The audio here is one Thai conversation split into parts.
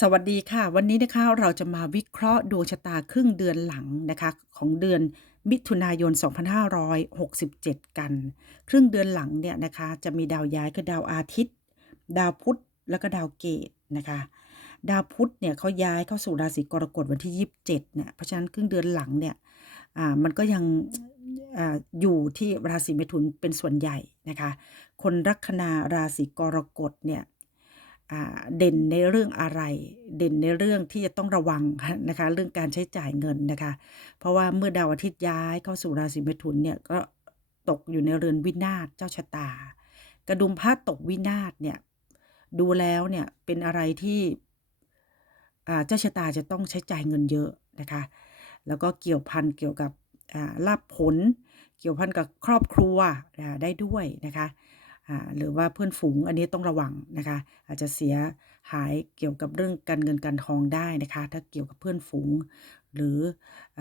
สวัสดีค่ะ วันนี้นะคะเราจะมาวิเคราะห์ดวงชะตาครึ่งเดือนหลังนะคะของเดือนมิถุนายน 2567 กัน ครึ่งเดือนหลังเนี่ยนะคะจะมีดาวย้ายคือดาวอาทิตย์ ดาวพุธแล้วก็ดาวเกตนะคะดาวพุธเนี่ยเขาย้ายเข้าสู่ราศีกรกฎวันที่ 27เนี่ยเพราะฉะนั้นครึ่งเดือนหลังเนี่ยอ่ามันก็ยังออยู่ที่ราศีเมถุนเป็นส่วนใหญ่นะคะคนลัคนาราศีกรกฎเนี่ย เด่นในเรื่องอะไร เด่นในเรื่องที่จะต้องระวังนะคะเรื่องการใช้จ่ายเงินนะคะ เพราะว่าเมื่อดาวอาทิตย์ย้ายเข้าสู่ราศีเมถุนเนี่ยก็ตกอยู่ในเรือนวินาศเจ้าชะตา กระดุมพระตกวินาศเนี่ยดูแล้วเนี่ยเป็นอะไรที่เจ้าชะตาจะต้องใช้จ่ายเงินเยอะนะคะ แล้วก็เกี่ยวพันเกี่ยวกับลาภผล เกี่ยวพันกับครอบครัวได้ด้วยนะคะ หรือว่าเพื่อนฝูงอันนี้ต้องระวังนะคะ อาจจะเสียหายเกี่ยวกับเรื่องการเงินการทองได้นะคะ ถ้าเกี่ยวกับเพื่อนฝูง หรืออ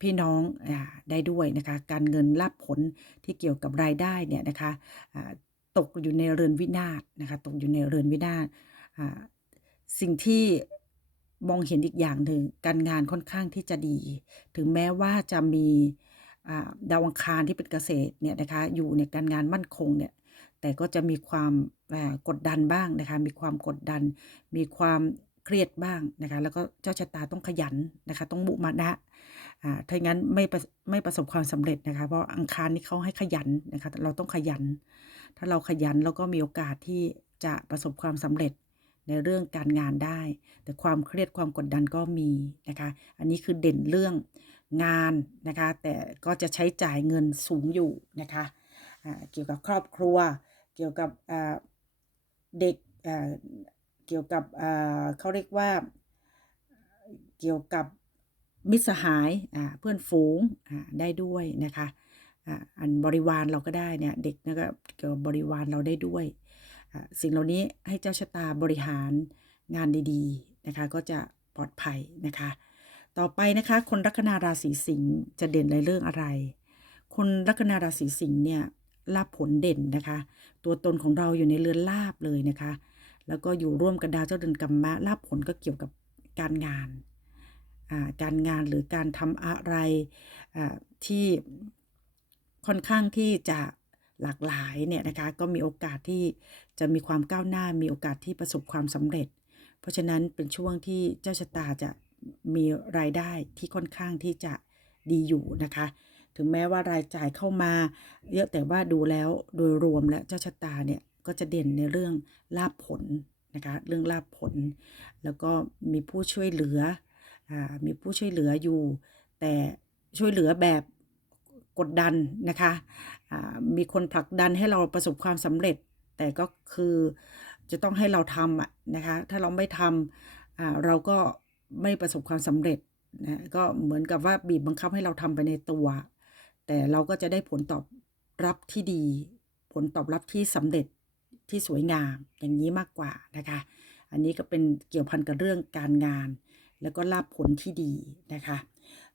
พี่น้องอได้ด้วยนะคะ การเงินลาภผลที่เกี่ยวกับรายได้เนี่ยนะคะตกอยู่ในเรือนวินาศนะคะ ตกอยู่ในเรือนวินาศสิ่งที่มองเห็นอีกอย่างหนึ่งการงานค่อนข้างที่จะดี ถึงแม้ว่าจะมีดาวอังคารที่เป็นเกษตรเนี่ยนะคะอยู่ในการงานมั่นคงเนี่ย แต่ก็จะมีความกดดันบ้างนะคะ มีความกดดัน มีความเครียดบ้างนะคะ แล้วก็เจ้าชะตาต้องขยันนะคะ ต้องมุมานะอ่าถ้าอย่างนั้นไม่ไม่ประสบความสำเร็จนะคะ เพราะอังคารนี่เขาให้ขยันนะคะ เราต้องขยัน ถ้าเราขยันเราก็มีโอกาสที่จะประสบความสำเร็จในเรื่องการงานได้ แต่ความเครียดความกดดันก็มีนะคะ อันนี้คือเด่นเรื่องงานนะคะ แต่ก็จะใช้จ่ายเงินสูงอยู่นะคะ เกี่ยวกับครอบครัว เกี่ยวกับเด็กเกี่ยวกับเขาเรียกว่าเกี่ยวกับมิตรสหายเพื่อนฝูงได้ด้วยนะคะอันบริวารเราก็ได้เนี่ยเด็กนะก็เกี่ยวกับบริวารเราได้ด้วย สิ่งเหล่านี้ให้เจ้าชะตาบริหารงานดีๆนะคะก็จะปลอดภัยนะคะ ต่อไปนะคะคนลัคนาราศีสิงห์จะเด่นในเรื่องอะไร คนลัคนาราศีสิงห์เนี่ย ลาภผลเด่นนะคะ ตัวตนของเราอยู่ในเรือนลาบเลยนะคะ แล้วก็อยู่ร่วมกับดาวเจ้าเดือนกัมมะลาภผลก็เกี่ยวกับการงาน การงานหรือการทำอะไรที่ค่อนข้างที่จะหลากหลายเนี่ยนะคะก็มีโอกาสที่จะมีความก้าวหน้ามีโอกาสที่ประสบความสำเร็จ เพราะฉะนั้นเป็นช่วงที่เจ้าชะตาจะมีรายได้ที่ค่อนข้างที่จะดีอยู่นะคะ ถึงแม้ว่ารายจ่ายเข้ามาเยอะแต่ว่าดูแล้วโดยรวมแล้วเจ้าชะตาเนี่ยก็จะเด่นในเรื่องลาภผลนะคะเรื่องลาภผล แล้วก็มีผู้ช่วยเหลืออ่ามีผู้ช่วยเหลืออยู่ แต่ช่วยเหลือแบบกดดันนะคะอ่ามีคนผลักดันให้เราประสบความสำเร็จ แต่ก็คือจะต้องให้เราทำอะนะคะถ้าเราไม่ทำอ่าเราก็ไม่ประสบความสำเร็จนะก็เหมือนกับว่าบีบบังคับให้เราทำไปในตัว แต่เราก็จะได้ผลตอบรับที่ดี ผลตอบรับที่สำเร็จที่สวยงามอย่างนี้มากกว่านะคะ อันนี้ก็เป็นเกี่ยวพันกับเรื่องการงาน แล้วก็ลาภผลที่ดีนะคะ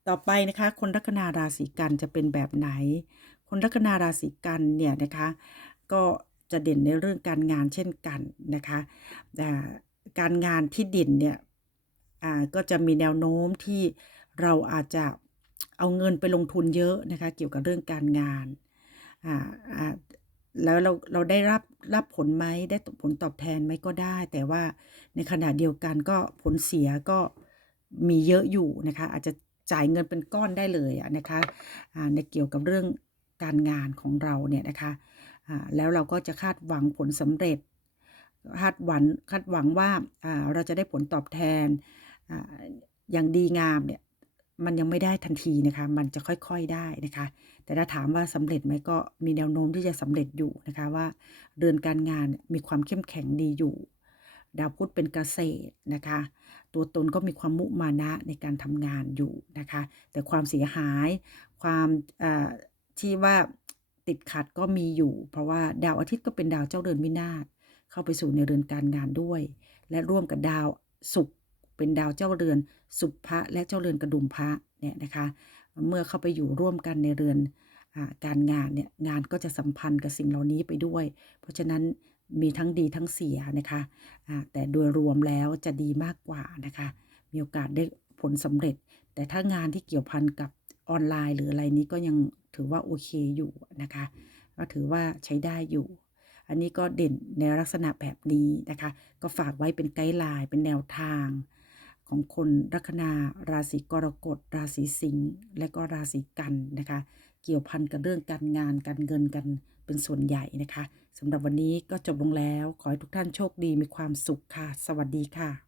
ต่อไปนะคะคนลัคนาราศีกันจะเป็นแบบไหน คนลัคนาราศีกันเนี่ยนะคะก็จะเด่นในเรื่องการงานเช่นกันนะคะอ่การงานที่เด่นเนี่ยก็จะมีแนวโน้มที่เราอาจจะ เอาเงินไปลงทุนเยอะนะคะ เกี่ยวกับเรื่องการงานอ่าแล้วเราเราได้รับรับผลไหมได้ผลตอบแทนไหมก็ได้ แต่ว่าในขณะเดียวกันก็ผลเสียก็มีเยอะอยู่นะคะ อาจจะจ่ายเงินเป็นก้อนได้เลยอะนะคะอ่าในเกี่ยวกับเรื่องการงานของเราเนี่ยนะคะอ่าแล้วเราก็จะคาดหวังผลสำเร็จ คาดหวังคาดหวังว่าอ่าเราจะได้ผลตอบแทนอ่าอย่างดีงามเนี่ย มันยังไม่ได้ทันทีนะคะ มันจะค่อยๆได้นะคะ แต่ถ้าถามว่าสำเร็จไหมก็มีแนวโน้มที่จะสำเร็จอยู่นะคะว่าเรือนการงานมีความเข้มแข็งดีอยู่ ดาวพุธเป็นเกษตรนะคะ ตัวตนก็มีความมุมานะในการทำงานอยู่นะคะ แต่ความเสียหายความอ่าที่ว่าติดขัดก็มีอยู่ เพราะว่าดาวอาทิตย์ก็เป็นดาวเจ้าเรือนวินาศเข้าไปสู่ในเรือนการงานด้วย และร่วมกับดาวศุกร์ เป็นดาวเจ้าเรือนสุภะและเจ้าเรือนกระดุมพระเนี่ยนะคะ เมื่อเข้าไปอยู่ร่วมกันในเรือนอการงานเนี่ยงานก็จะสัมพันธ์กับสิ่งเหล่านี้ไปด้วย เพราะฉะนั้นมีทั้งดีทั้งเสียนะคะอ่าแต่โดยรวมแล้วจะดีมากกว่านะคะ มีโอกาสได้ผลสำเร็จ แต่ถ้างานที่เกี่ยวพันกับออนไลน์หรืออะไรนี้ก็ยังถือว่าโอเคอยู่นะคะ ก็ถือว่าใช้ได้อยู่ อันนี้ก็เด่นในลักษณะแบบนี้นะคะ ก็ฝากไว้เป็นไกด์ไลน์เป็นแนวทาง ของคนลัคนาราศีกรกฎ ราศีสิงห์และก็ราศีกันนะคะ เกี่ยวพันกับเรื่องการงานการเงินกันเป็นส่วนใหญ่นะคะสำหรับวันนี้ก็จบลงแล้ว ขอให้ทุกท่านโชคดีมีความสุขค่ะ สวัสดีค่ะ